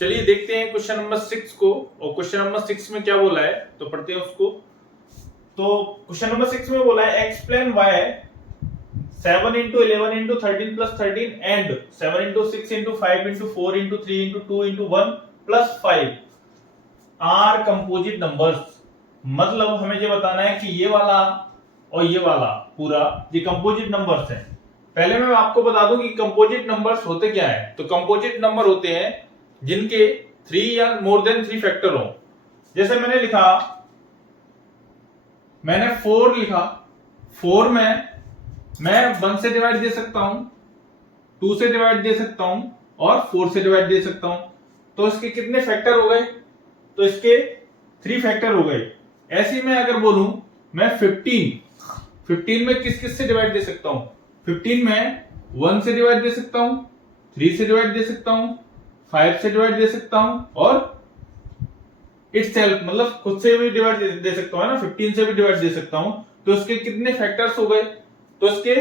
चलिए देखते हैं क्वेश्चन नंबर 6 को। और क्वेश्चन नंबर 6 में क्या बोला है तो पढ़ते हैं उसको। तो क्वेश्चन नंबर 6 में बोला है explain why 7 into 11 into 13 plus 13 and 7 into 6 into 5 into 4 into 3 into 2 into 1 plus 5 are composite numbers. मतलब हमें ये बताना है कि ये वाला और ये वाला पूरा ये कंपोजिट नंबर्स है। पहले मैं आपको बता दूं कि कंपोजिट नंबर्स होते क्या है। तो कंपोजिट नंबर होते हैं जिनके 3 या मोर देन 3 फैक्टर हो। जैसे मैंने 4 लिखा, 4 में मैं 1 से डिवाइड दे सकता हूं, 2 से डिवाइड दे सकता हूं और 4 से डिवाइड दे सकता हूं। तो इसके कितने फैक्टर हो गए? तो इसके 3 फैक्टर हो गए। ऐसे में अगर बोलूं मैं 15 में किस किस से डिवाइड दे सकता हूं? 15 में 1 से डिवाइड दे सकता हूं, 3 से डिवाइड दे सकता हूं, 5 से डिवाइड दे सकता हूं और इटसेल्फ मतलब खुद से भी डिवाइड दे सकता हूं ना, 15 से भी डिवाइड दे सकता हूं। तो इसके कितने फैक्टर्स हो गए? तो इसके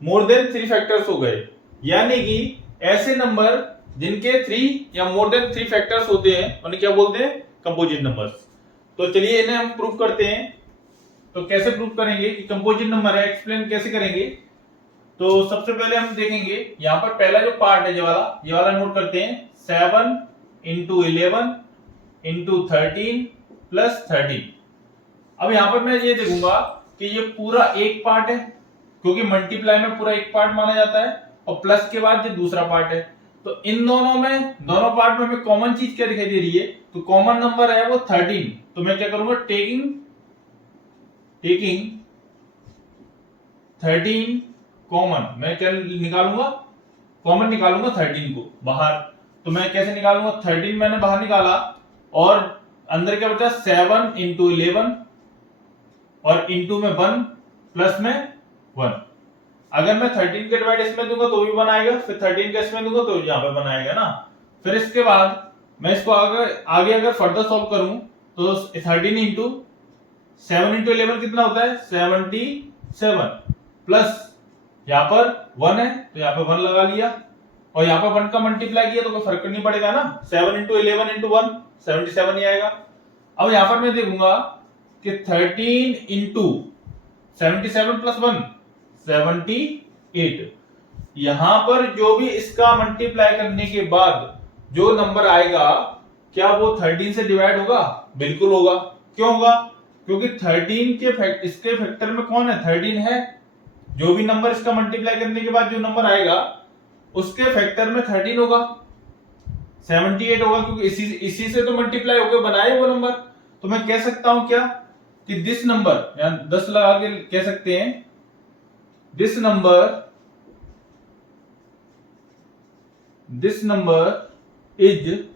मोर देन 3 फैक्टर्स हो गए। यानी कि ऐसे नंबर जिनके 3 या मोर देन 3 फैक्टर्स होते हैं उन्हें क्या बोलते हैं? Composite numbers. तो चलिए इन्हें हम प्रूव करते हैं। तो कैसे प्रूव करेंगे कि कंपोजिट नंबर है, एक्सप्लेन कैसे करेंगे? तो सबसे पहले हम देखेंगे यहां पर पहला जो पार्ट है ये वाला नोट करते हैं। 7 into 11 into 13 plus 13। अब यहां पर मैं ये देखूंगा कि ये पूरा एक पार्ट है क्योंकि मल्टीप्लाई में पूरा एक पार्ट माना जाता है और प्लस के बाद ये दूसरा पार्ट है। तो इन दोनों पार्ट में हमें कॉमन चीज क्या दिखाई दे रही है? तो कॉमन नंबर है वो 13। तो मैं क्या करूंगा? टेकिंग 13 कॉमन, मैं क्या निकालूंगा? कॉमन निकालूंगा 13 को बाहर। तो मैं कैसे निकालूंगा? 13 मैंने बाहर निकाला और अंदर क्या बचा? 7 into 11 और इंटू में 1 प्लस में 1। अगर मैं 13 के डिवाइड इसमें दूंगा तो भी 1 आएगा, फिर 13 का इसमें दूंगा तो यहां पे 1 आएगा ना। फिर इसके बाद मैं इसको आगे अगर फर्दर सॉल्व करूं तो 13 इंटू 7 इंटू 11 कितना होता है? 77 प्लस यहां पर 1 है तो यहां पे 1 लगा लिया और यहां पर 1 का मल्टीप्लाई किया तो कोई फर्क नहीं पड़ेगा ना। 7 इंटू 11 इंटू 1 77 ही आएगा। अब यहां पर मैं देखूंगा कि 13 इंटू 77 प्लस 1 78। यहां पर जो भी इसका मल्टीप्लाई करने के बाद जो नंबर आएगा क्या वो 13 से डिवाइड होगा? बिल्कुल होगा। क्यों होगा? क्योंकि 13 के इसके फैक्टर में कौन है? 13 है। जो भी नंबर इसका मल्टीप्लाई करने के बाद जो नंबर आएगा उसके फैक्टर में 13 होगा, 78 होगा क्योंकि इसी से तो मल्टीप्लाई होकर बनाए वो नंबर। तो मैं कह सकता हूं क्या कि दिस नंबर, या 10 लगा के कह सकते हैं this number is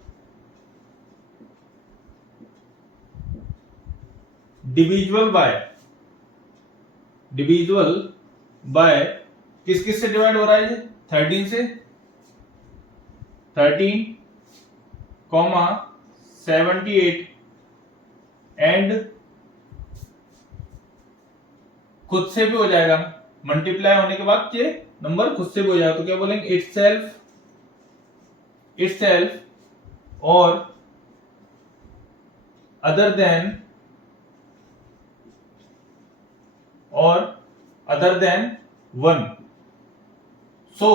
divisible by किस से डिवाइड हो रहा है? 13 से, 13 78 एंड खुद से भी हो जाएगा। मल्टीप्लाई होने के बाद ये नंबर खुद से भी हो जाएगा। तो क्या बोलेंगे? इटसेल्फ और other than 1। So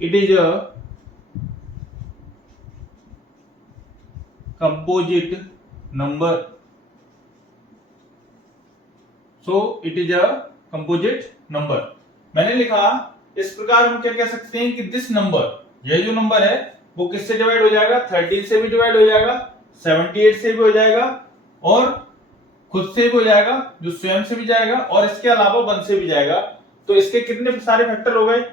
it is a composite number। मैंने लिखा इस प्रकार हम क्या कह सकते हैं कि दिस नंबर, ये जो नंबर है वो किससे डिवाइड हो जाएगा? 13 से भी डिवाइड हो जाएगा, 78 से भी हो जाएगा और खुद से भी हो जाएगा जो स्वयं से भी जाएगा और इसके अलावा 1 से भी जाएगा। तो इसके कितने सारे फैक्टर हो गए?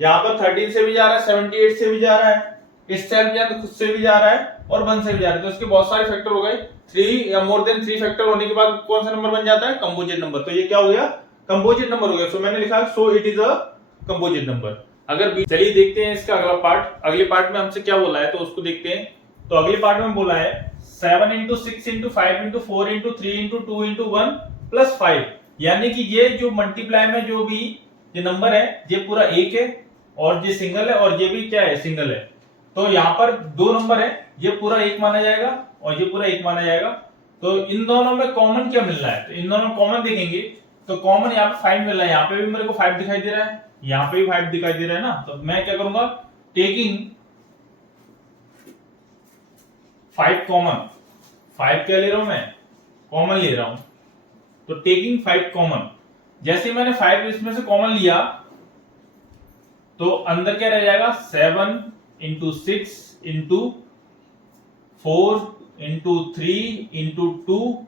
यहाँ पर 13 से भी जा रहा है, 78 से भी जा रहा है, इटसेल्फ या तो खुद से भी जा रहा है और 1 से भी जा रहा है। तो इसके बहुत सारे फैक्टर हो गए। 3 या मोर देन 3 फैक्टर होने के बाद कौन सा नंबर बन जाता है? Composite number. तो ये क्या हो गया? कंपोजिट नंबर हो गया। सो मैंने लिखा so it is a composite number. चलिए देखते हैं इसका अगला पार्ट। अगले पार्ट में हमसे क्या बोला है तो उसको देखते हैं। तो अगले पार्ट में बोला है 7 into 6 into 5 into 4 into 3 into 2 into 1 plus 5। यानी कि ये जो मल्टीप्लाई में जो भी ये नंबर है ये पूरा एक है और ये सिंगल है और ये भी क्या है, सिंगल है। तो यहाँ पर दो नंबर है, ये पूरा एक माना जाएगा और ये पूरा एक माना जाएगा। तो इन दोनों में कॉमन क्या मिल रहा है, तो इन दोनों में कॉमन देखेंगे तो कॉमन यहाँ पे 5 मिल रहा है, यहाँ पे भी मेरे को 5 दिखाई दे रहा है, यहाँ पे भी 5 दिखाई दे रहा है ना। तो मैं क्या करूंगा, टेकिंग 5 कॉमन, 5 क्या ले रहा हूं मैं, कॉमन ले रहा हूं। तो टेकिंग 5 कॉमन, जैसे मैंने 5 इसमें से कॉमन लिया तो अंदर क्या रह जाएगा, 7 इंटू 6 इंटू 4 इंटू 3 इंटू 2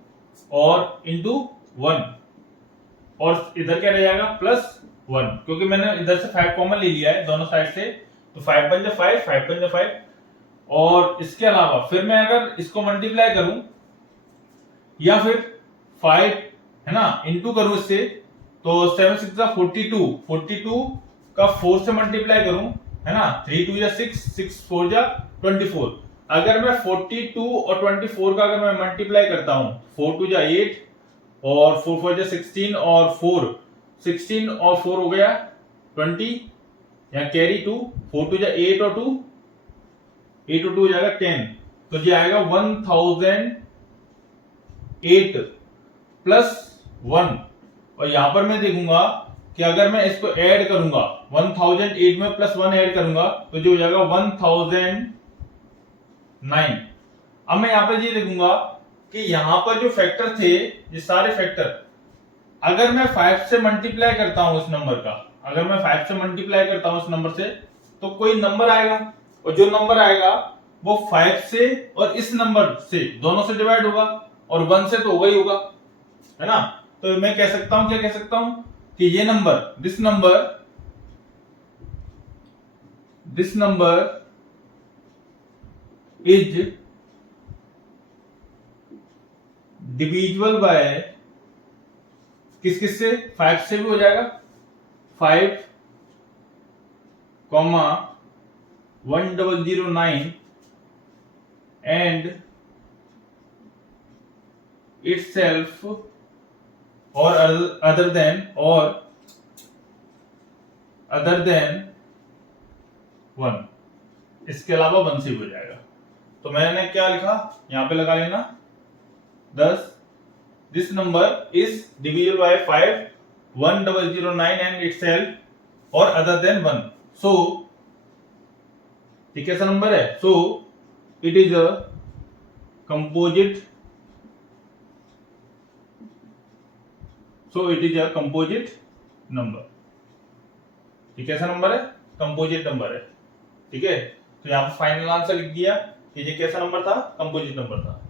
और इंटू 1, और इधर क्या रह जाएगा प्लस 1, क्योंकि मैंने इधर से 5 कॉमन ले लिया है दोनों साइड से। तो 5 बन जाए 5, 5 बन जाए 5। और इसके अलावा फिर मैं अगर इसको मल्टीप्लाई करूं या फिर 5 है ना इंटू करूं इससे, तो 7 6 42, 42 का 4 से मल्टीप्लाई करूं है ना, 3 2 या 6, 6 4 जा 24। अगर मैं 42 और 24 का अगर मैं मल्टीप्लाई करता हूं, 4 2 जा 8 और 4 4 जा 16 और 4 16 और 4 हो गया 20, या कैरी 2, 4 2 जा 8 और 2 8 और 2 हो जाएगा 10। तो ये आएगा 1008 प्लस 1। और यहां पर मैं देखूंगा कि अगर मैं इसको ऐड करूंगा 1008 में प्लस 1 ऐड करूंगा तो जो हो जाएगा 1009। अब मैं यहां पर ये देखूंगा कि यहां पर जो फैक्टर थे, ये सारे फैक्टर अगर मैं 5 से मल्टीप्लाई करता हूं इस नंबर का, अगर मैं 5 से मल्टीप्लाई करता हूं इस नंबर से, तो कोई नंबर आएगा और जो नंबर आएगा वो 5 से और इस नंबर से दोनों से डिवाइड होगा और 1 से तो होगा ही होगा, है ना। तो मैं कह सकता हूं, क्या कह सकता हूं कि ये number, this number is divisible by किस किस से, 5 से भी हो जाएगा, 5, 1009 एंड itself और other than 1, इसके अलावा 1 से भी हो जाएगा। तो मैंने क्या लिखा, यहां पे लगा लेना 10, this number is divisible by 5, 1009 and itself और other than 1। सो ये कैसा नंबर है, so it is a composite, number. ये कैसा नंबर है, कंपोजिट नंबर है, ठीक है। तो यहां पर फाइनल आंसर लिख दिया कि ये कैसा नंबर था, कंपोजिट नंबर था।